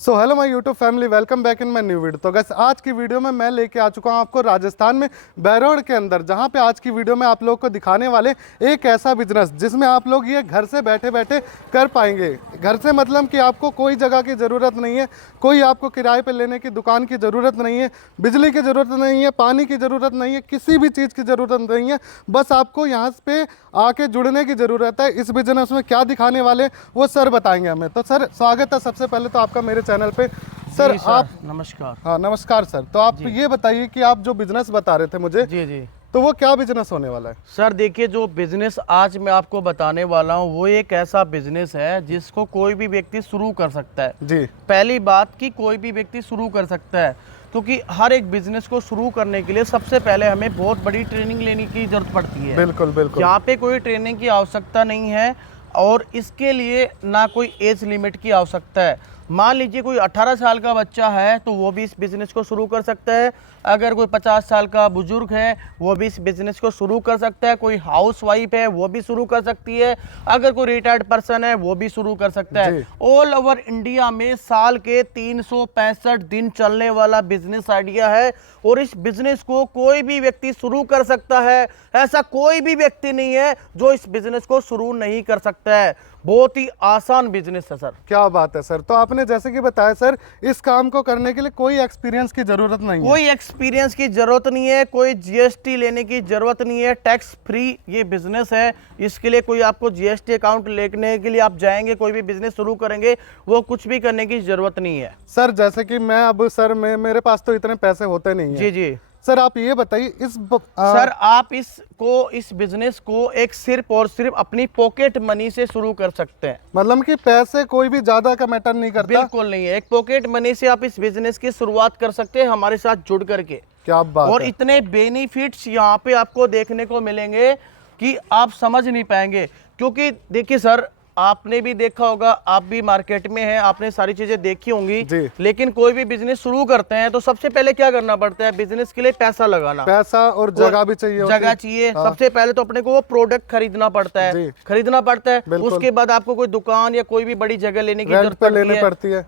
So hello my YouTube family, welcome back in my new video. तो gas आज की video में मैं लेके आ चुका हूँ आपको राजस्थान में बैरोड के अंदर, जहाँ पे आज की वीडियो में आप लोग को दिखाने वाले एक ऐसा बिजनेस जिसमें आप लोग ये घर से बैठे बैठे कर पाएंगे। घर से मतलब कि आपको कोई जगह की ज़रूरत नहीं है, कोई आपको किराए पर लेने की दुकान की ज़रूरत नहीं है, बिजली की ज़रूरत नहीं है, पानी की ज़रूरत नहीं है, किसी भी चीज़ की ज़रूरत नहीं है। बस आपको यहाँ पे आके जुड़ने की ज़रूरत है। इस बिजनेस में क्या दिखाने वाले वो सर बताएंगे हमें। तो सर स्वागत है सबसे पहले तो आपका मेरे चैनल पे। सर आप नमस्कार। हाँ नमस्कार सर। तो आप ये बताइए कि आप जो बिजनेस बता रहे थे मुझे, जी जी तो वो क्या बिजनेस होने वाला है? सर देखिए, जो बिजनेस आज मैं आपको बताने वाला हूँ वो एक ऐसा बिजनेस है जिसको कोई भी व्यक्ति शुरू कर सकता है। जी पहली बात कि कोई भी व्यक्ति शुरू कर सकता है, क्योंकि हर एक बिजनेस को शुरू करने के लिए सबसे पहले हमें बहुत बड़ी ट्रेनिंग लेने की जरूरत पड़ती है। बिल्कुल बिल्कुल। यहाँ पे कोई ट्रेनिंग की आवश्यकता नहीं है और इसके लिए ना कोई एज लिमिट की आवश्यकता है। मान लीजिए कोई 18 साल का बच्चा है तो वो भी इस बिज़नेस को शुरू कर सकता है। अगर कोई 50 साल का बुजुर्ग है वो भी इस बिज़नेस को शुरू कर सकता है। कोई हाउस वाइफ है वो भी शुरू कर सकती है। अगर कोई रिटायर्ड पर्सन है वो भी शुरू कर सकता है। ऑल ओवर इंडिया में साल के 365 दिन चलने वाला बिजनेस आइडिया है और इस बिजनेस को कोई भी व्यक्ति शुरू कर सकता है। ऐसा कोई भी व्यक्ति नहीं है जो इस बिजनेस को शुरू नहीं कर सकता है। बहुत ही आसान बिजनेस है सर। क्या बात है सर। तो आपने जैसे कि बताया सर, इस काम को करने के लिए कोई एक्सपीरियंस की जरूरत नहीं है। कोई एक्सपीरियंस की जरूरत नहीं है, कोई जीएसटी लेने की जरूरत नहीं है। टैक्स फ्री ये बिजनेस है। इसके लिए कोई आपको जीएसटी अकाउंट लेने के लिए आप जाएंगे, कोई भी बिजनेस शुरू करेंगे, वो कुछ भी करने की जरूरत नहीं है। सर जैसे कि मैं अब सर मेरे पास तो इतने पैसे होते नहीं है। जी जी सर आप ये बताइए सर आप इस बिजनेस को एक सिर्फ और सिर्फ अपनी पॉकेट मनी से शुरू कर सकते हैं। मतलब कि पैसे कोई भी ज्यादा का मैटर नहीं करता? बिल्कुल नहीं है। एक पॉकेट मनी से आप इस बिजनेस की शुरुआत कर सकते हैं हमारे साथ जुड़ करके। क्या बात और है। इतने बेनिफिट्स यहाँ पे आपको देखने को मिलेंगे कि आप समझ नहीं पाएंगे। क्योंकि देखिए सर, आपने भी देखा होगा, आप भी मार्केट में हैं, आपने सारी चीजें देखी होंगी। लेकिन कोई भी बिजनेस शुरू करते हैं तो सबसे पहले क्या करना पड़ता है? बिजनेस के लिए पैसा लगाना, पैसा और जगह भी चाहिए। जगह चाहिए। हाँ। सबसे पहले तो अपने को वो प्रोडक्ट खरीदना पड़ता है, खरीदना पड़ता है। उसके बाद आपको कोई दुकान या कोई भी बड़ी जगह लेने की जरूरत पड़ती है। लेनी पड़ती है।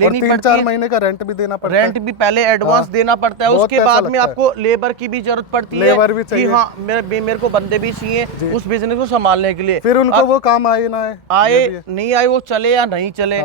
3-4 महीने का रेंट भी देना पड़ता है। रेंट भी पहले एडवांस देना पड़ता है। उसके बाद में आपको लेबर की भी जरूरत पड़ती है कि हाँ मेरे को बंदे भी चाहिए उस बिजनेस को संभालने के लिए। फिर उनको वो काम आए ना आए नहीं आए, वो चले या नहीं चले।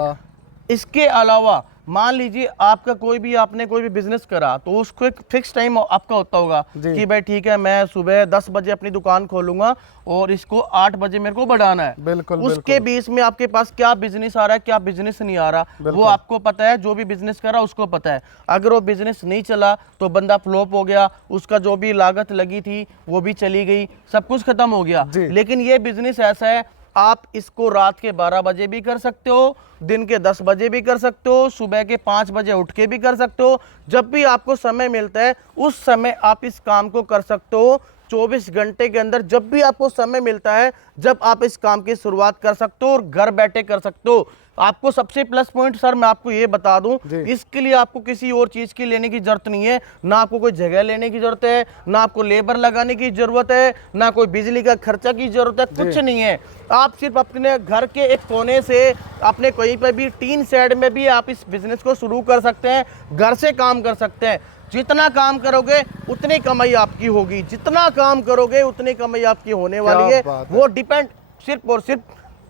इसके अलावा मान लीजिए आपने कोई भी बिजनेस करा तो उसको एक फिक्स टाइम आपका होता होगा कि भाई ठीक है, मैं सुबह 10 बजे अपनी दुकान खोलूंगा और इसको 8 बजे मेरे को बढ़ाना है। बिल्कुल। उसके बीच में आपके पास क्या बिजनेस आ रहा है, क्या बिजनेस नहीं आ रहा, वो आपको पता है। जो भी बिजनेस करा उसको पता है। अगर वो बिजनेस नहीं चला तो बंदा फ्लॉप हो गया, उसका जो भी लागत लगी थी वो भी चली गई, सब कुछ खत्म हो गया। लेकिन ये बिजनेस ऐसा है, आप इसको रात के 12 बजे भी कर सकते हो, दिन के 10 बजे भी कर सकते हो, सुबह के 5 बजे उठ के भी कर सकते हो। जब भी आपको समय मिलता है उस समय आप इस काम को कर सकते हो। 24 घंटे के अंदर जब भी आपको समय मिलता है, जब आप इस काम की शुरुआत कर सकते हो और घर बैठे कर सकते हो। आपको सबसे प्लस पॉइंट सर मैं आपको ये बता दूं, इसके लिए आपको किसी और चीज की लेने की जरूरत नहीं है। ना आपको कोई जगह लेने की जरूरत है, ना आपको लेबर लगाने की जरूरत है, ना कोई बिजली का खर्चा की जरूरत है, कुछ नहीं है। आप सिर्फ अपने घर के एक कोने से, अपने कहीं पर भी टीन शेड में भी आप इस बिजनेस को शुरू कर सकते हैं। घर से काम कर सकते हैं। जितना काम करोगे उतनी कमाई आपकी होगी, जितना काम करोगे उतनी कमाई आपकी होने वाली है। वो डिपेंड सिर्फ और सिर्फ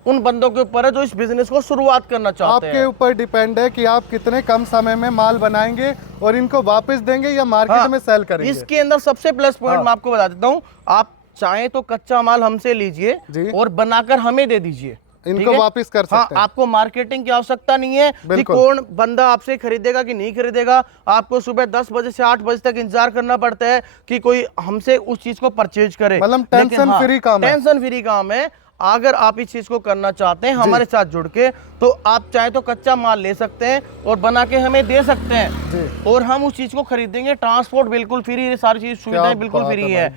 उन बंदों के ऊपर है जो इस बिजनेस को शुरुआत करना चाहते हैं। आपके ऊपर डिपेंड है कि आप कितने कम समय में माल बनाएंगे और इनको वापस देंगे या मार्केट में सेल करेंगे। इसके अंदर सबसे प्लस पॉइंट मैं आपको बता देता हूँ, आप चाहे तो कच्चा माल हमसे लीजिए और बनाकर हमें दे दीजिए, इनको वापस कर सकते हैं। आपको मार्केटिंग की आवश्यकता नहीं है कि कौन बंदा आपसे खरीदेगा कि नहीं खरीदेगा। आपको सुबह 10 बजे से 8 बजे तक इंतजार करना पड़ता है कि कोई हमसे उस चीज को परचेज करे। मतलब टेंशन फ्री काम है। टेंशन फ्री काम है। अगर आप इस चीज को करना चाहते हैं हमारे साथ जुड़ के, तो आप चाहे तो कच्चा माल ले सकते हैं और बना के हमें दे सकते हैं और हम उस चीज को खरीदेंगे। ट्रांसपोर्ट बिल्कुल फ्री, ये सारी चीज सुविधाएं बिल्कुल फ्री है।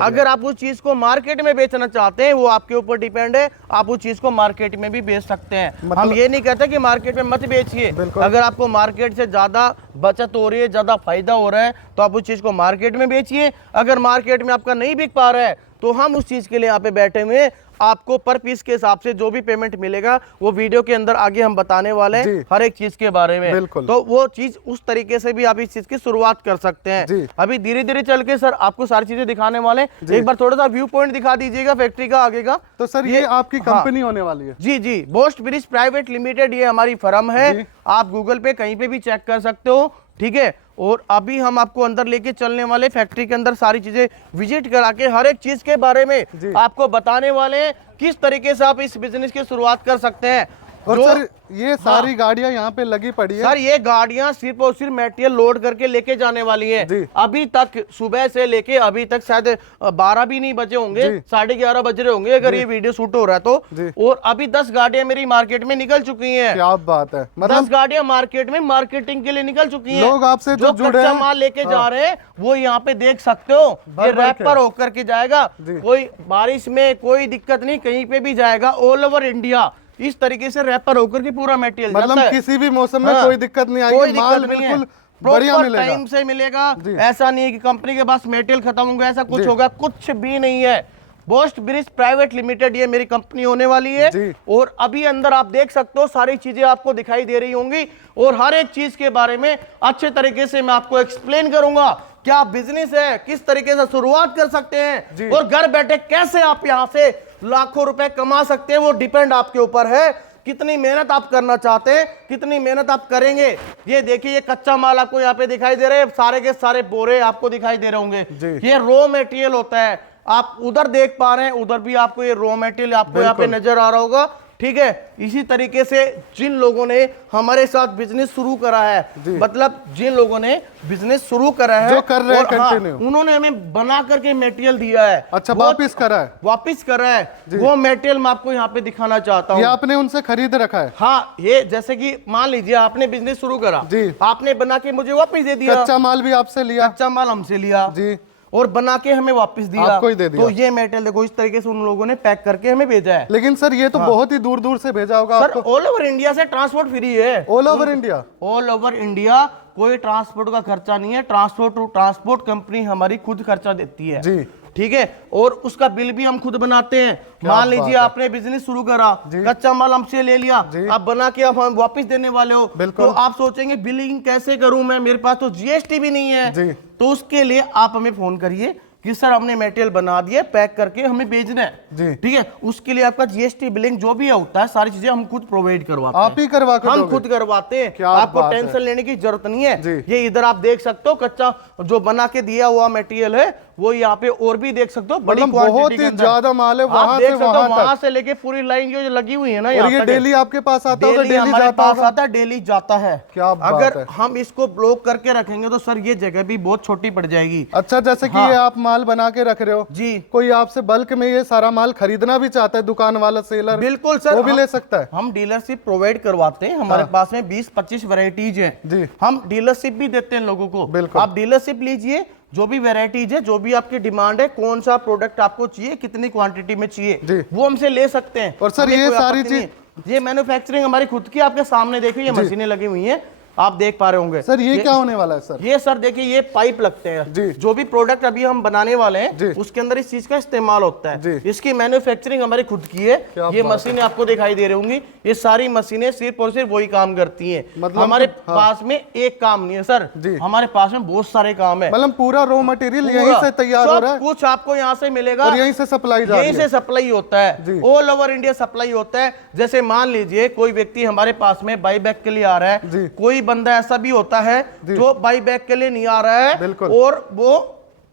अगर आप उस चीज को मार्केट में बेचना चाहते हैं वो आपके ऊपर डिपेंड है, आप उस चीज को मार्केट में भी बेच सकते हैं। हम ये नहीं कहते कि मार्केट में मत बेचिए। अगर आपको मार्केट से ज्यादा बचत हो रही है, ज्यादा फायदा हो रहा है, तो आप उस चीज को मार्केट में बेचिए। अगर मार्केट में आपका नहीं बिक पा रहा है तो हम उस चीज के लिए यहाँ पे बैठे हुए हैं। आपको पर पीस के हिसाब से जो भी पेमेंट मिलेगा वो वीडियो के अंदर आगे हम बताने वाले हैं हर एक चीज के बारे में। तो वो चीज उस तरीके से भी आप इस चीज की शुरुआत कर सकते हैं। अभी धीरे धीरे चल के सर आपको सारी चीजें दिखाने वाले हैं। एक बार थोड़ा सा व्यू पॉइंट दिखा दीजिएगा फैक्ट्री का आगे का। तो सर ये आपकी कंपनी होने वाली है? जी जी, बोस्ट ब्रिज प्राइवेट लिमिटेड ये हमारी फर्म है। आप गूगल पे कहीं पे भी चेक कर सकते हो, ठीक है। और अभी हम आपको अंदर लेके चलने वाले, फैक्ट्री के अंदर सारी चीजें विजिट करा के हर एक चीज के बारे में आपको बताने वाले हैं किस तरीके से आप इस बिजनेस की शुरुआत कर सकते हैं। और सर ये सारी गाड़ियां यहाँ पे लगी पड़ी है? सर ये गाड़ियां सिर्फ और सिर्फ मटेरियल लोड करके लेके जाने वाली हैं। अभी तक सुबह से लेके अभी तक शायद 12 भी नहीं बजे होंगे, 11:30 बज रहे होंगे अगर ये वीडियो शूट हो रहा है तो। और अभी 10 गाड़ियां मेरी मार्केट में निकल चुकी हैं। क्या बात है, मतलब 10 गाड़ियां मार्केट में मार्केटिंग के लिए निकल चुकी हैं। लोग आपसे जो जुड़े कच्चा माल लेके जा रहे हैं वो यहाँ पे देख सकते हो, ये रैपर होकर के जाएगा। कोई बारिश में कोई दिक्कत नहीं, कहीं पे भी जाएगा, ऑल ओवर इंडिया इस तरीके से रैपर होकर के पूरा मटेरियल मतलब किसी भी मौसम में कोई दिक्कत नहीं आएगी, माल बिल्कुल बढ़िया मिलेगा, टाइम से मिलेगा। ऐसा नहीं है कि कंपनी के पास मटेरियल खत्म होगा, ऐसा कुछ होगा, कुछ भी नहीं है। बोस्ट ब्रिज प्राइवेट लिमिटेड ये मेरी कंपनी होने वाली है। और अभी अंदर आप देख सकते हो सारी चीजें आपको दिखाई दे रही होंगी और हर एक चीज के बारे में अच्छे तरीके से मैं आपको एक्सप्लेन करूंगा। क्या बिजनेस है, किस तरीके से शुरुआत कर सकते हैं और घर बैठे कैसे आप यहां से लाखों रुपए कमा सकते हैं, वो डिपेंड आपके ऊपर है। कितनी मेहनत आप करना चाहते हैं, कितनी मेहनत आप करेंगे। ये देखिए ये कच्चा माल आपको यहाँ पे दिखाई दे रहे हैं, सारे के सारे बोरे आपको दिखाई दे रहे होंगे। ये रॉ मटेरियल होता है। आप उधर देख पा रहे हैं, उधर भी आपको ये रॉ मटेरियल आपको यहाँ पे नजर आ रहा होगा, ठीक है। इसी तरीके से जिन लोगों ने हमारे साथ बिजनेस शुरू करा है, मतलब जिन लोगों ने बिजनेस शुरू करा है, जो कर रहे हैं कंटिन्यू, उन्होंने हमें बना करके मटेरियल दिया है। अच्छा, वापिस करा है? वापिस करा है। वो मटेरियल मैं आपको यहाँ पे दिखाना चाहता हूँ। ये आपने उनसे खरीद रखा है? हाँ, ये जैसे कि मान लीजिए आपने बिजनेस शुरू करा, आपने बना के मुझे वापिस दे दिया। कच्चा माल भी आपसे लिया? कच्चा माल हमसे लिया जी, और बना के हमें वापस दिया, आपको ही दे दिया। तो ये मटेरियल देखो इस तरीके से उन लोगों ने पैक करके हमें भेजा है। लेकिन सर ये तो बहुत ही दूर दूर से भेजा होगा सर। ऑल ओवर इंडिया से ट्रांसपोर्ट फ्री है। All over India? All over India, कोई ट्रांसपोर्ट का खर्चा नहीं है। ट्रांसपोर्ट कंपनी हमारी खुद खर्चा देती है जी, ठीक है। और उसका बिल भी हम खुद बनाते हैं। मान लीजिए आपने बिजनेस शुरू करा, कच्चा माल हमसे ले लिया, आप बना के आप हम वापस देने वाले हो, तो आप सोचेंगे बिलिंग कैसे करूं मैं, मेरे पास तो जीएसटी भी नहीं है। तो उसके लिए आप हमें फोन करिए कि सर हमने मटेरियल बना दिया, पैक करके हमें भेजना है, ठीक है। उसके लिए आपका जीएसटी बिलिंग जो भी होता है सारी चीजें हम खुद प्रोवाइड करवाते हैं। आप ही करवा कर हम खुद करवाते हैं, आपको टेंशन लेने की जरूरत नहीं है। ये इधर आप देख सकते हो कच्चा जो बना के दिया हुआ मटेरियल है, वो यहाँ पे और भी देख सकते हो बड़ी बहुत ही ज्यादा माल है। वहां से लेके पूरी लाइन जो लगी हुई है ना, और ये डेली आपके पास आता है? डेली हमारे पास आता है, डेली जाता है। क्या अगर हम इसको ब्लॉक करके रखेंगे तो सर ये जगह भी बहुत छोटी पड़ जाएगी। अच्छा, जैसे कि ये आप माल बना के रख रहे हो जी, कोई आपसे बल्क में ये सारा माल खरीदना भी चाहता है, दुकान वाला सेलर, बिल्कुल सर, वो भी ले सकता है। हम डीलरशिप प्रोवाइड करवाते हैं। हमारे पास में 20-25 वैरायटीज है, हम डीलरशिप भी देते हैं लोगों को। आप डीलरशिप लीजिए, जो भी वैरायटीज है, जो भी आपकी डिमांड है, कौन सा प्रोडक्ट आपको चाहिए, कितनी क्वांटिटी में चाहिए, वो हमसे ले सकते हैं। और सर ये सारी चीज, ये मैन्युफैक्चरिंग हमारी खुद की आपके सामने देखिए, ये मशीनें लगी हुई हैं, आप देख पा रहे होंगे। सर ये क्या होने वाला है? सर ये सर देखिए ये पाइप लगते हैं। जो भी प्रोडक्ट अभी हम बनाने वाले हैं उसके अंदर इस चीज का इस्तेमाल होता है। इसकी मैन्युफैक्चरिंग हमारी खुद की है। ये मशीनें आपको दिखाई दे रही होंगी, ये सारी मशीनें सिर्फ और सिर्फ वही काम करती हैं। मतलब हमारे पास में एक काम नहीं है सर, हमारे पास में बहुत सारे काम है। मतलब पूरा रॉ मटेरियल यहीं से तैयार हो रहा है, कुछ आपको यहाँ से मिलेगा और यहीं से सप्लाई, यहीं से सप्लाई होता है, ऑल ओवर इंडिया सप्लाई होता है। जैसे मान लीजिए कोई व्यक्ति हमारे पास में बाई बैक के लिए आ रहा है, कोई बंदा ऐसा भी होता है जो बाई बैक के लिए नहीं आ रहा है और वो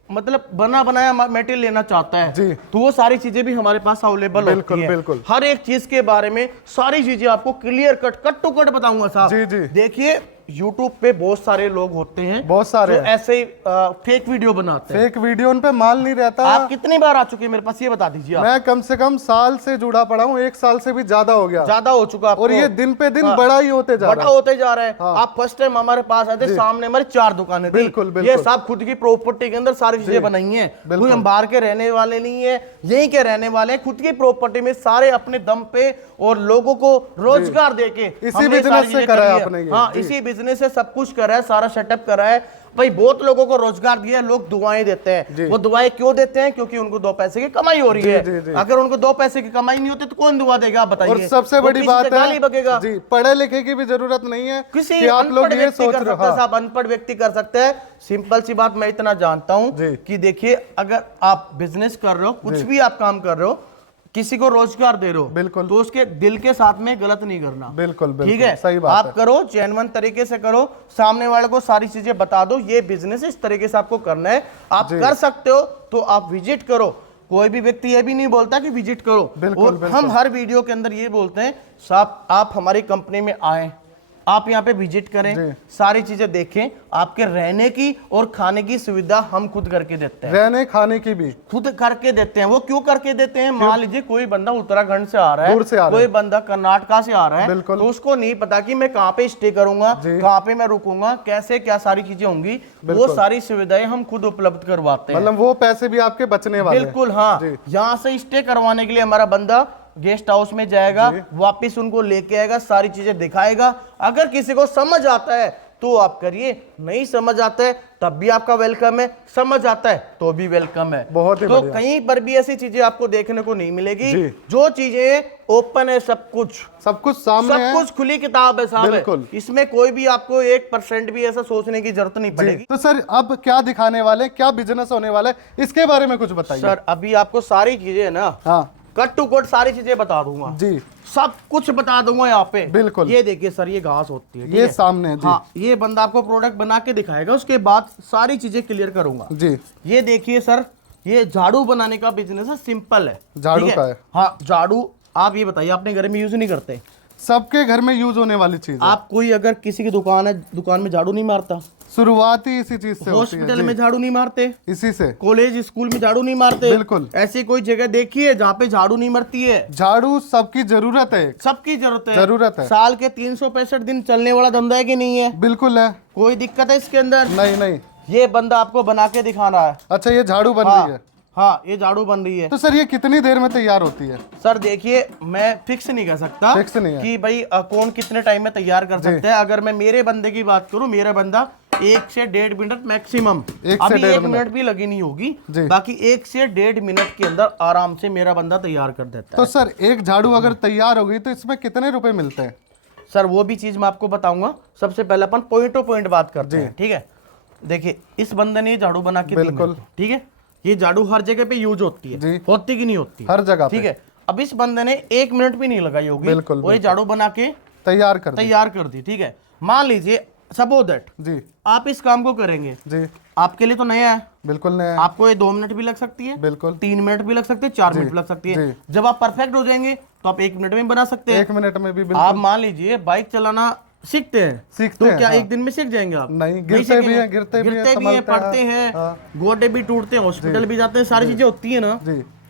मतलब बना बनाया मटेरियल लेना चाहता है, तो वो सारी चीजें भी हमारे पास अवेलेबल होती हैं। हर एक चीज के बारे में सारी चीजें आपको क्लियर कट टू कट बताऊंगा साहब। देखिए YouTube पे बहुत सारे लोग होते हैं, बहुत सारे जो ऐसे ही फेक वीडियो बनाते हैं। फेक वीडियो, उन पे माल नहीं रहता। आप कितनी बार आ चुके हैं मेरे पास, ये बता दीजिए। मैं कम से कम साल से जुड़ा पड़ा हूँ, 1 साल से भी ज्यादा हो गया, ज्यादा हो चुका आपको। और ये दिन पे दिन बड़ा ही होते जा रहा है। आप फर्स्ट टाइम हमारे पास आए थे, सामने हमारी 4 दुकानें थी। बिल्कुल। ये सब खुद की प्रॉपर्टी के अंदर सारी चीजें बनाई है, कोई हम बाहर के रहने वाले नहीं है, यहीं के रहने वाले हैं। खुद की प्रॉपर्टी में सारे अपने दम पे और लोगों को रोजगार देके इसी बिजनेस से करा है आपने। हाँ, इसी बिजनेस से सब कुछ करा है, सारा सेटअप करा है। भाई बहुत लोगों को रोजगार दिया, लोग दुआएं देते हैं। वो दुआएं क्यों देते हैं? क्योंकि उनको 2 पैसे की कमाई हो रही है। अगर उनको 2 पैसे की कमाई नहीं होती तो कौन दुआ देगा, आप बताइए। और सबसे बड़ी बात है बकेगा जी, पढ़े लिखे की भी जरूरत नहीं है किसी कि आप लोग ये सोच रहे हो। आप अनपढ़ व्यक्ति कर सकते हैं। सिंपल सी बात मैं इतना जानता हूं कि देखिए, अगर आप बिजनेस कर रहे हो, कुछ भी आप काम कर रहे हो, किसी को रोजगार दे रहे हो, बिल्कुल, तो उसके दिल के साथ में गलत नहीं करना। बिल्कुल, बिल्कुल, ठीक है, सही बात आप करो, जेन्युइन तरीके से करो, सामने वाले को सारी चीजें बता दो, ये बिजनेस इस तरीके से आपको करना है, आप कर सकते हो तो आप विजिट करो। कोई भी व्यक्ति ये भी नहीं बोलता कि विजिट करो। बिल्कुल, हम हर वीडियो के अंदर ये बोलते हैं, साहब आप हमारी कंपनी में आए, आप यहाँ पे विजिट करें, सारी चीजें देखें, आपके रहने की और खाने की सुविधा हम खुद करके देते हैं। रहने खाने की भी खुद करके देते हैं। वो क्यों करके देते हैं? मान लीजिए कोई बंदा उत्तराखंड से आ रहा है, दूर से आ रहा कोई बंदा कर्नाटका से आ रहा है, बिल्कुल, तो उसको नहीं पता कि मैं कहाँ पे स्टे करूंगा, कहाँ पे मैं रुकूंगा, कैसे क्या सारी चीजें होंगी, वो सारी सुविधाएं हम खुद उपलब्ध करवाते हैं। मतलब वो पैसे भी आपके बचने वाले। बिल्कुल, हाँ। यहाँ से स्टे करवाने के लिए हमारा बंदा गेस्ट हाउस में जाएगा, वापस उनको लेके आएगा, सारी चीजें दिखाएगा। अगर किसी को समझ आता है तो आप करिए, नहीं समझ आता है तब भी आपका वेलकम है, समझ आता है तो भी वेलकम है। बहुत ही तो बढ़िया। कहीं पर भी ऐसी चीजें आपको देखने को नहीं मिलेगी। जो चीजें ओपन है, सब कुछ सामने है, सब कुछ खुली किताब है साहब। बिल्कुल। इसमें कोई भी आपको 1% भी ऐसा सोचने की जरूरत नहीं पड़ेगी। तो सर अब क्या दिखाने वाले, क्या बिजनेस होने वाला है, इसके बारे में कुछ बताइए। सर अभी आपको सारी चीजें है ना, हाँ, कट टू कट सारी चीजें बता दूंगा जी, सब कुछ बता दूंगा यहाँ पे। बिल्कुल। ये देखिए सर, ये घास होती है, ये सामने है जी। हाँ, ये बंदा आपको प्रोडक्ट बना के दिखाएगा, उसके बाद सारी चीजें क्लियर करूंगा जी। ये देखिए सर, ये झाड़ू बनाने का बिजनेस है, सिंपल है। झाड़ू ठीक का है। हाँ, झाड़ू। आप ये बताइए, अपने घर में यूज नहीं करते? सबके घर में यूज होने वाली चीज है। आप कोई अगर किसी की दुकान है, दुकान में झाड़ू नहीं मारता? शुरुआत ही इसी चीज से होती है। हॉस्पिटल में झाड़ू नहीं मारते? इसी से। कॉलेज स्कूल में झाड़ू नहीं मारते? बिल्कुल। ऐसी कोई जगह देखिए जहाँ पे झाड़ू नहीं मरती है? झाड़ू सबकी जरूरत है, सबकी जरूरत है। जरूरत है। साल के 365 दिन चलने वाला धंधा है कि नहीं है? बिल्कुल है। कोई दिक्कत है इसके अंदर? नहीं नहीं। ये बंदा आपको बना के दिखा रहा है। अच्छा, ये झाड़ू बन रही है? हाँ, ये झाड़ू बन रही है। तो सर ये कितनी देर में तैयार होती है? सर देखिए, मैं फिक्स नहीं कर सकता, फिक्स नहीं है कि भाई कौन कितने टाइम में तैयार कर सकते हैं। अगर मैं मेरे बंदे की बात करूं, मेरा बंदा 1 से 1.5 मिनट मैक्सिमम, अभी 1 मिनट भी लगी नहीं होगी, बाकी 1 से 1.5 मिनट के अंदर आराम से मेरा बंदा तैयार कर देता है। तो सर एक झाड़ू अगर तैयार हो गई तो इसमें कितने रुपए मिलते हैं? सर वो भी चीज मैं आपको बताऊंगा। सबसे पहले अपन पॉइंट टू पॉइंट बात करते हैं, ठीक है। देखिए, इस बंदे ने झाड़ू बना के, बिल्कुल, ठीक है, ये झाड़ू हर जगह पे यूज होती है, होती कि नहीं होती? हर जगह, ठीक है। अब इस बंदे ने 1 मिनट भी नहीं लगाई होगी, वो ये झाड़ू बना के तैयार कर दी, ठीक है। मान लीजिए सपोज दैट जी, आप इस काम को करेंगे जी, आपके लिए तो नया है, बिल्कुल नया है। आपको ये 2 मिनट भी लग सकती है, बिल्कुल 3 मिनट भी लग सकती है, 4 मिनट भी लग सकती है। जब आप परफेक्ट हो जाएंगे तो आप 1 मिनट में बना सकते हैं। 1 मिनट में भी। आप मान लीजिए बाइक चलाना सीखते हैं, तो क्या एक दिन में सीख जाएंगे आप? नहीं, गिरते भी हैं, पड़ते हैं, गोडे भी टूटते हैं, हॉस्पिटल भी जाते हैं, सारी चीजें होती है ना।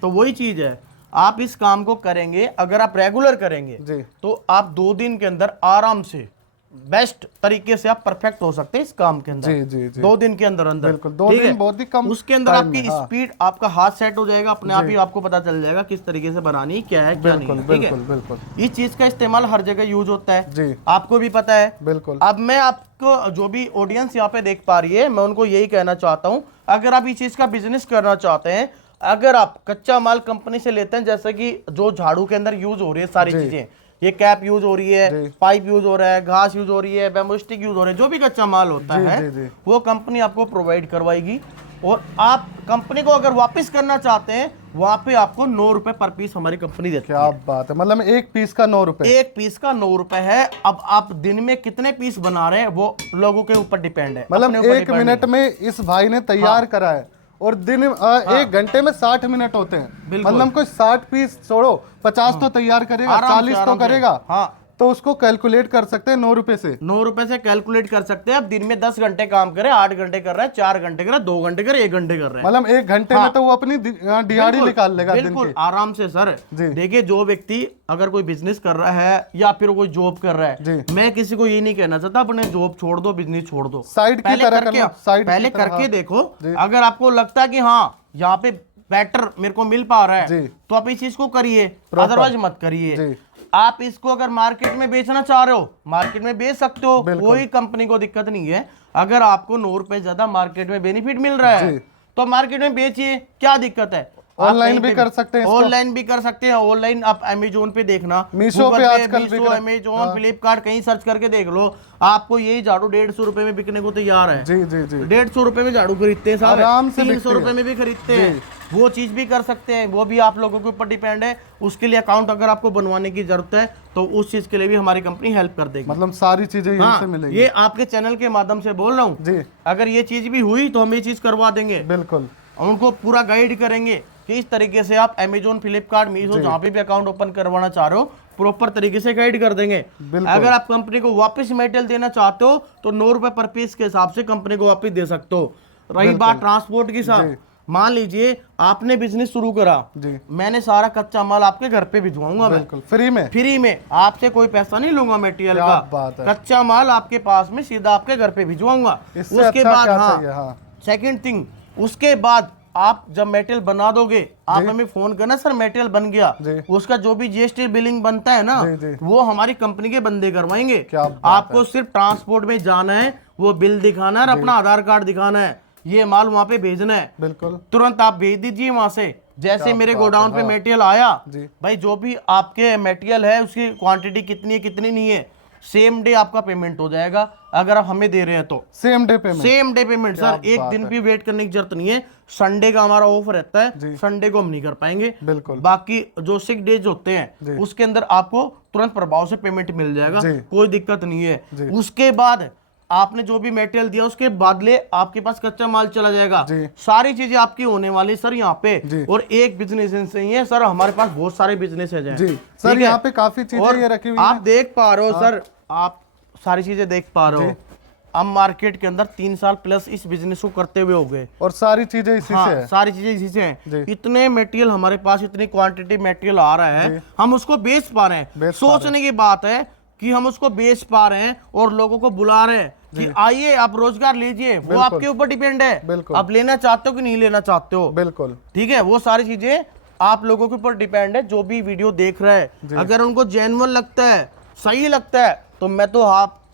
तो वही चीज है, आप इस काम को करेंगे, अगर आप रेगुलर करेंगे तो आप 2 दिन के अंदर आराम से बेस्ट तरीके से आप परफेक्ट हो सकते हैं इस काम के अंदर। जी। 2 दिन के अंदर बिल्कुल, 2 दिन बहुत ही कम। उसके अंदर आपकी स्पीड, आपका हाथ सेट हो जाएगा अपने आप ही, आपको पता चल जाएगा किस तरीके से बनानी, क्या है क्या नहीं है। ठीक है, बिल्कुल। इस चीज का इस्तेमाल हर जगह यूज होता है जी, आपको भी पता है। बिल्कुल। अब मैं आपको, जो भी ऑडियंस यहाँ पे देख पा रही है, मैं उनको यही कहना चाहता हूँ, अगर आप इस चीज का बिजनेस करना चाहते हैं, अगर आप कच्चा माल कंपनी से लेते हैं, जैसे कि जो झाड़ू के अंदर यूज हो रही है सारी चीजें, ये कैप यूज हो रही है, पाइप यूज हो रहा है, घास यूज हो रही है, बैम्बू स्टिक यूज हो रहा है, जो भी कच्चा माल होता है वो कंपनी आपको प्रोवाइड करवाएगी। और आप कंपनी को अगर वापस करना चाहते हैं, वहां पे आपको 9 रुपए पर पीस हमारी कंपनी देती है। क्या बात है, मतलब एक पीस का 9 रुपए? एक पीस का 9 रुपए है। अब आप दिन में कितने पीस बना रहे हैं वो लोगों के ऊपर डिपेंड है। मतलब 1 मिनट में इस भाई ने तैयार करा है, और दिन 1 घंटे में 60 मिनट होते हैं। मतलब कोई 60 पीस छोड़ो, 50 तो तैयार करेगा, 40 तो करेगा। हाँ, तो उसको कैलकुलेट कर सकते हैं 9 रुपए से। 9 रुपए से कैलकुलेट कर सकते हैं। अब दिन में 10 घंटे काम करे, 8 घंटे कर रहा है, 4 घंटे कर रहा है, 2 घंटे कर रहा है, 1 घंटे कर रहा है, मतलब 1 घंटे में तो वो अपनी दिहाड़ी निकाल लेगा दिन की आराम से। सर देखिए, जो व्यक्ति अगर कोई बिजनेस कर रहा है या फिर कोई जॉब कर रहा है, मैं किसी को ये नहीं कहना चाहता अपने जॉब छोड़ दो, बिजनेस छोड़ दो, साइड की तरह पहले करके देखो। अगर आपको लगता है कि हाँ यहाँ पे बेटर मेरे को मिल पा रहा है, तो आप इस चीज को करिए, अदरवाइज मत करिए। आप इसको अगर मार्केट में बेचना चाह रहे हो मार्केट में बेच सकते हो, कोई कंपनी को दिक्कत नहीं है। अगर आपको 9 रुपए ज्यादा मार्केट में बेनिफिट मिल रहा है तो मार्केट में बेचिए, क्या दिक्कत है। ऑनलाइन भी कर सकते हैं, ऑनलाइन भी कर सकते हैं। ऑनलाइन आप अमेजोन पे देखना, मीशो पे आजकल अमेजोन फ्लिपकार्ट कहीं सर्च करके देख लो, आपको यही झाड़ू 150 रुपए में बिकने को तैयार है। जी जी जी 150 रुपए में झाड़ू खरीदते हैं सारे, आराम से 300 रुपए में भी खरीदते हैं। वो चीज भी कर सकते हैं, वो भी आप लोगों के ऊपर डिपेंड है। उसके लिए अकाउंट अगर आपको बनवाने की जरूरत है तो उस चीज के लिए भी हमारी कंपनी हेल्प कर देगी। मतलब सारी चीजें यहीं से मिलेंगी। ये आपके चैनल के माध्यम से बोल रहा हूँ जी। अगर ये चीज भी हुई तो हम ये चीज करवा देंगे, बिल्कुल। उनको पूरा गाइड करेंगे कि इस तरीके से आप अमेजोन फ्लिपकार्ट मीशो जहाँ पे भी अकाउंट ओपन करवाना चाह रहे हो प्रॉपर तरीके से गाइड कर देंगे। अगर आप कंपनी को वापस मटेरियल देना चाहते हो तो 9 रुपए पर पीस के हिसाब से कंपनी को वापस दे सकते हो। रही बात ट्रांसपोर्ट की, साथ मान लीजिए आपने बिजनेस शुरू करा जी, मैंने सारा कच्चा माल आपके घर पे भिजवाऊंगा, मैं बिल्कुल फ्री में आपसे कोई पैसा नहीं लूंगा मटेरियल क्या का, बात है। कच्चा माल आपके पास में सीधा आपके घर पे भिजवाऊंगा। इससे उसके अच्छा बाद क्या चाहिए? हाँ। सेकंड थिंग, उसके बाद आप जब मटेरियल बना दोगे आप हमें फोन करना, सर मटेरियल बन गया, उसका जो भी जीएसटी बिलिंग बनता है ना वो हमारी कंपनी के बंदे करवाएंगे। आपको सिर्फ ट्रांसपोर्ट में जाना है, वो बिल दिखाना है और अपना आधार कार्ड दिखाना है, ये माल वहां पे भेजना है, बिल्कुल तुरंत आप भेज दीजिए वहां से। जैसे मेरे गोडाउन पे मटेरियल आया भाई, जो भी आपके मटेरियल है उसकी क्वांटिटी कितनी है कितनी नहीं है, सेम डे आपका पेमेंट हो जाएगा। अगर आप हमें दे रहे हैं तो सेम डे पेमेंट सर, एक दिन भी वेट करने की जरूरत नहीं है। संडे का हमारा ऑफर रहता है, संडे को हम नहीं कर पाएंगे, बिल्कुल। बाकी जो 6 डेज होते हैं उसके अंदर आपको तुरंत प्रभाव से पेमेंट मिल जाएगा, कोई दिक्कत नहीं है। उसके बाद आपने जो भी मटेरियल दिया उसके बदले आपके पास कच्चा माल चला जाएगा, सारी चीजें आपकी होने वाली सर यहाँ पे। और एक बिजनेस नहीं है सर, हमारे पास बहुत सारे बिजनेस है सर, यहाँ पे काफी चीजें ये रखी हुई आप देख पा रहे हो सर, आप सारी चीजें देख पा रहे हो। हम मार्केट के अंदर 3 साल प्लस इस बिजनेस को करते हुए हो गए और सारी चीजें इसी से है। सारी चीजें इसी से हैं। इतने मटेरियल हमारे पास, इतनी क्वांटिटी मटेरियल आ रहा है, हम उसको बेच पा रहे हैं। सोचने की बात है कि हम उसको बेच पा रहे हैं और लोगों को बुला रहे हैं कि आइए आप रोजगार लीजिए, वो आपके ऊपर डिपेंड है, आप लेना चाहते हो कि नहीं लेना चाहते हो। बिल्कुल ठीक है, वो सारी चीजें आप लोगों के ऊपर डिपेंड है। जो भी वीडियो देख रहा है अगर उनको जेन्युइन लगता है, सही लगता है, तो मैं तो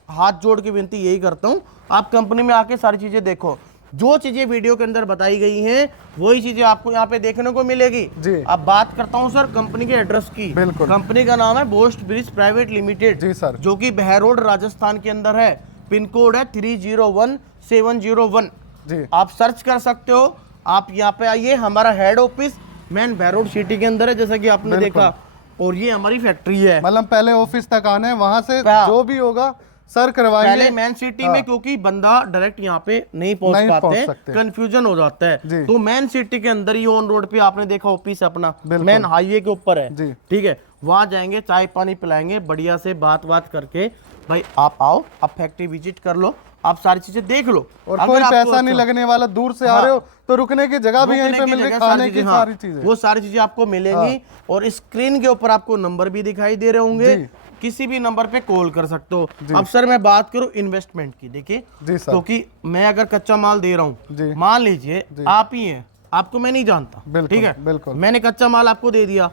हाथ जोड़ के विनती यही करता हूँ आप कंपनी में आके सारी चीजें देखो। जो चीजें वीडियो के अंदर बताई गई हैं वही चीजें आपको यहाँ पे देखने को मिलेगी। अब बात करता हूँ सर कंपनी के एड्रेस की। कंपनी का नाम है बोस्ट ब्रिज प्राइवेट लिमिटेड, जो कि बहरोड राजस्थान के अंदर है। पिन कोड है 301701। आप सर्च कर सकते हो। आप यहाँ पे आइए, हमारा head office main Behror city के अंदर है जैसा कि आपने देखा, और ये हमारी फैक्ट्री है। मतलब पहले ऑफिस तक आना है, वहां से जो भी होगा सर करवाएंगे। पहले मेन सिटी में, क्योंकि बंदा डायरेक्ट यहाँ पे नहीं पहुंच पाते, कंफ्यूजन हो जाता है, तो मेन सिटी के अंदर ही ऑन रोड पे आपने देखा ऑफिस अपना मेन हाईवे के ऊपर है। ठीक है, वहां जाएंगे, चाय पानी पिलाएंगे, बढ़िया से बात करके भाई आप आओ, आप फैक्ट्री विजिट कर लो, आप सारी चीजें देख लो। और कोई पैसा नहीं लगने वाला, दूर से आ रहे हो तो रुकने की जगह भी यहीं पे मिल रही, खाने की सारी चीजें, वो सारी चीजें आपको मिलेंगी। और स्क्रीन के ऊपर आपको नंबर भी दिखाई दे रहे होंगे, किसी भी नंबर पे कॉल कर सकते हो। अब सर मैं बात करूं इन्वेस्टमेंट की, देखिए क्योंकि मैं अगर कच्चा माल दे रहा हूं, मान लीजिए आप ही हैं, आपको मैं नहीं जानता, ठीक है, बिल्कुल मैंने कच्चा माल आपको दे दिया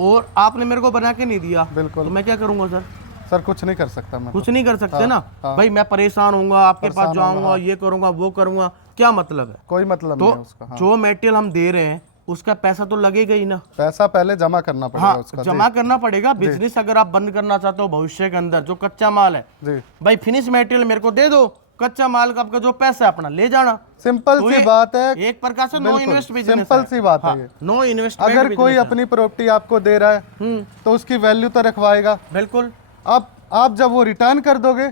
और आपने मेरे को बना के नहीं दिया, बिल्कुल, तो मैं क्या करूंगा सर? कुछ नहीं कर सकता मैं, कुछ नहीं कर सकते ना भाई, मैं परेशान होऊंगा, आपके पास जाऊंगा, ये करूंगा वो करूंगा, क्या मतलब है? कोई मतलब नहीं है उसका। जो मटेरियल हम दे रहे हैं उसका पैसा तो लगेगा ही ना, पैसा पहले जमा करना पड़ेगा उसका, जमा करना पड़ेगा। बिजनेस अगर आप बंद करना चाहते हो भविष्य के अंदर, जो कच्चा माल है भाई, फिनिश मटेरियल मेरे को दे दो, कच्चा माल का आपका जो पैसा है अपना ले जाना, सिंपल सी बात है। एक प्रकार से नो इन्वेस्ट बिजनेस, सिंपल सी बात है, नो इन्वेस्ट। अगर कोई अपनी प्रॉपर्टी आपको दे रहा है तो उसकी वैल्यू तो रखवाएगा, बिल्कुल। अब आप जब वो रिटर्न कर दोगे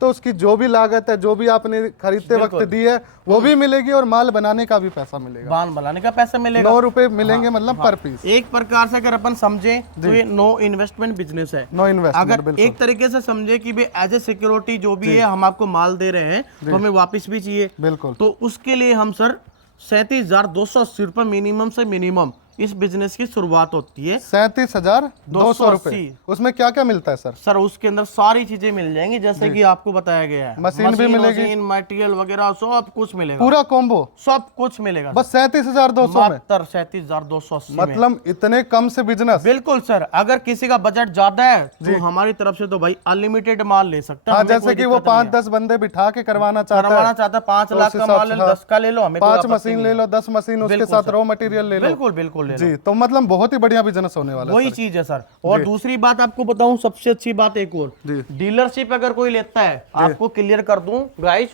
तो उसकी जो भी लागत है, जो भी आपने खरीदते वक्त दी है, वो भी मिलेगी और माल बनाने का भी पैसा मिलेगा, माल बनाने का पैसा मिलेगा, 9 रुपए मिलेंगे मतलब पर पीस। एक प्रकार से अगर अपन समझे तो ये नो इन्वेस्टमेंट बिजनेस है। नो इन्वेस्टमेंट, अगर एक तरीके से समझे कि भाई एज ए सिक्योरिटी जो भी है, हम आपको माल दे रहे हैं तो हमें वापस भी चाहिए, बिल्कुल, तो उसके लिए हम सर 37,280 रुपए मिनिमम से मिनिमम इस बिजनेस की शुरुआत होती है। 37,200 रुपए। उसमें क्या क्या मिलता है सर? सर उसके अंदर सारी चीजें मिल जाएंगी जैसे कि आपको बताया गया है। मशीन भी मिलेगी, मशीन मटेरियल वगैरह सब कुछ मिलेगा, पूरा कॉम्बो सब कुछ मिलेगा। बस 37,200 में, 37,280 में। मतलब इतने कम से बिजनेस। बिल्कुल सर, अगर किसी का बजट ज्यादा है तो हमारी तरफ से तो भाई अनलिमिटेड माल ले सकता है। हाँ, जैसे कि वो 5-10 बंदे बिठा के करवाना चाहता है, 5 लाख का माल ले लो, 10 का ले लो, हमें 5 मशीन ले लो, 10 मशीन, उसके साथ रॉ मटेरियल ले लो। बिल्कुल बिल्कुल ले लो। जी, तो मतलब बहुत ही बढ़िया बिजनेस होने वाला है। वही चीज है सर। और दूसरी बात आपको बताऊं, सबसे अच्छी बात एक और, डीलरशिप अगर कोई लेता है, आपको क्लियर कर दूं गाइस,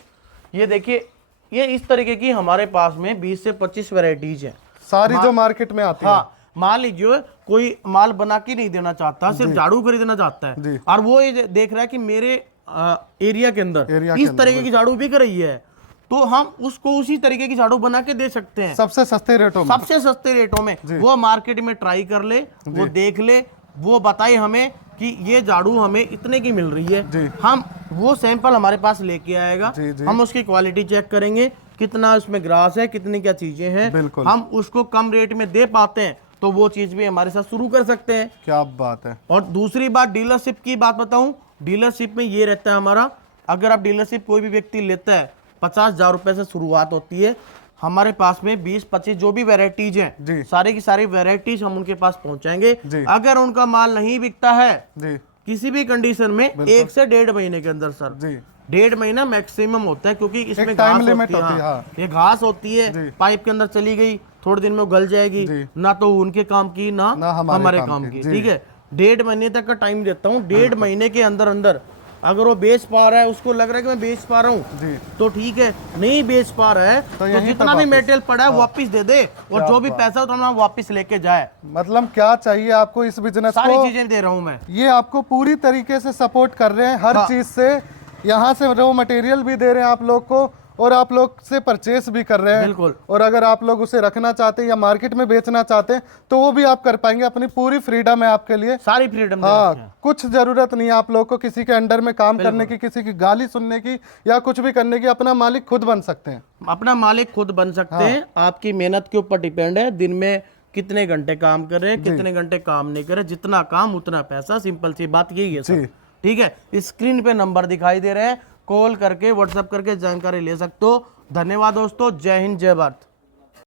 ये देखिए, ये इस तरीके की हमारे पास में 20 से 25 वैरायटीज है सारी जो मार्केट में आती है। हाँ, मान लीजिए कोई माल बना के नहीं देना चाहता, सिर्फ झाड़ू खरीदना चाहता है, और वो ये देख रहा है कि मेरे एरिया के अंदर इस तरीके की झाड़ू बिक रही है, तो हम उसको उसी तरीके की झाड़ू बना के दे सकते हैं सबसे सस्ते रेटों में। सबसे सस्ते रेटों में। वो मार्केट में ट्राई कर ले, वो देख ले, वो बताए हमें कि ये झाड़ू हमें इतने की मिल रही है, हम वो सैंपल हमारे पास लेके आएगा, हम उसकी क्वालिटी चेक करेंगे, कितना उसमें ग्रास है, कितनी क्या चीजें हैं, हम उसको कम रेट में दे पाते हैं तो वो चीज भी हमारे साथ शुरू कर सकते हैं। क्या बात है। और दूसरी बात, डीलरशिप की बात बताऊं, डीलरशिप में ये रहता है हमारा, अगर आप डीलरशिप कोई भी व्यक्ति लेता है, 50,000 रुपए से शुरुआत होती है। हमारे पास में 20-25 जो भी वैरायटीज हैं, सारी की सारी वैरायटीज हम उनके पास पहुंचाएंगे। अगर उनका माल नहीं बिकता है किसी भी कंडीशन में, 1 से 1.5 महीने के अंदर सर, 1.5 महीना मैक्सिमम होता है, क्योंकि इसमें घास होती है। हाँ, ये घास होती है, पाइप के अंदर चली गई, थोड़े दिन में वो गल जाएगी, ना तो उनके काम की ना हमारे काम की। ठीक है, 1.5 महीने तक का टाइम देता हूँ। 1.5 महीने के अंदर अंदर अगर वो बेच पा रहा है, उसको लग रहा है कि मैं बेच पा रहा हूँ, तो ठीक है, नहीं बेच पा रहा है तो जितना भी मेटेरियल पड़ा है वापस दे दे, और जो भी पैसा होता है वापस लेके जाए। मतलब क्या चाहिए आपको इस बिजनेस को, सारी चीजें दे रहा हूँ मैं। ये आपको पूरी तरीके से सपोर्ट कर रहे हैं हर चीज से, यहाँ से रॉ मटेरियल भी दे रहे हैं आप लोग को, और आप लोग से परचेस भी कर रहे हैं। बिल्कुल। और अगर आप लोग उसे रखना चाहते हैं या मार्केट में बेचना चाहते हैं तो वो भी आप कर पाएंगे, अपनी पूरी फ्रीडम है आपके लिए, सारी फ्रीडम। हाँ, कुछ जरूरत नहीं है आप लोग को किसी के अंडर में काम करने की, किसी की गाली सुनने की या कुछ भी करने की। अपना मालिक खुद बन सकते हैं, अपना मालिक खुद बन सकते हैं। आपकी मेहनत के ऊपर डिपेंड है, दिन में कितने घंटे काम कर रहे हैं, कितने घंटे काम नहीं कर रहे, जितना काम उतना पैसा, सिंपल सी बात यही है सर। ठीक है, स्क्रीन पे नंबर दिखाई दे रहे हैं, कॉल करके व्हाट्सएप करके जानकारी ले सकते हो। धन्यवाद दोस्तों, जय हिंद जय भारत।